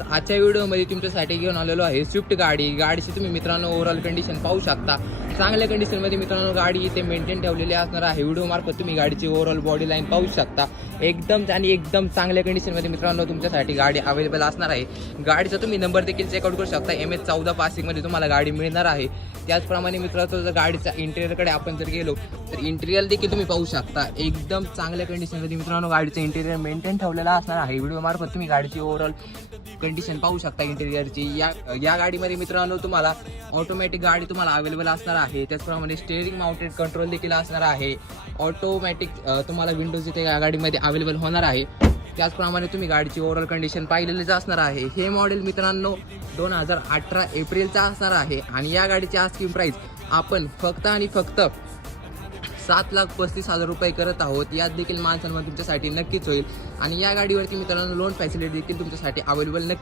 आजच्या व्हिडिओमध्ये तुमच्यासाठी घेऊन आलेलो आहे स्विफ्ट गाडीची तुम्ही मित्रांनो ओव्हरऑल कंडिशन पाहू शकता। चांगल्या कंडिशनमध्ये मित्रांनो गाडी इथे मेंटेन ठेवलेली असणार आहे। व्हिडिओ मार्फत तुम्ही गाडीची ओव्हरऑल बॉडी लाईन पाहू शकता। एकदम चांगल्या कंडिशनमध्ये मित्रांनो तुमच्यासाठी गाडी अवेलेबल असणार आहे। गाडीचा तुम्ही नंबर देखील चेकआउट करू शकता। MS14 पासिंगमध्ये तुम्हाला गाडी मिळणार आहे। त्याचप्रमाणे मित्रांनो जर गाडीचा इंटेरियरकडे आपण जर गेलो तर इंटेरियर देखील तुम्ही पाहू शकता। एकदम चांगल्या कंडिशनमध्ये मित्रांनो गाडीचं इंटेरियर मेंटेन ठेवलेला असणार आहे। व्हिडिओ मार्फत तुम्ही गाडीची ओव्हरऑल कंडिशन पाहू शकता इंटेरियरची। या गाडीमध्ये मित्रांनो तुम्हाला ऑटोमॅटिक गाडी तुम्हाला अवेलेबल असणार आहे। त्याचप्रमाणे स्टीअरिंग माउंटेड कंट्रोल देखील असणार आहे। ऑटोमॅटिक तुम्हाला विंडोज इथे या गाडीमध्ये अवेलेबल होणार आहे। त्याचप्रमाणे तुम्ही गाडीची ओव्हरऑल कंडिशन पाहिलेलीच असणार आहे। हे मॉडेल मित्रांनो 2018 एप्रिलचा असणार आहे आणि या गाडीची आस्किंग प्राइस आपण फक्त 7,35,000 रुपये करत आहोत। यात देखील मान सन्मान तुमच्यासाठी नक्कीच होईल आणि या गाडीवरती मित्रांनो लोन फॅसिलिटी देखील तुमच्यासाठी अवेलेबल नक्कीच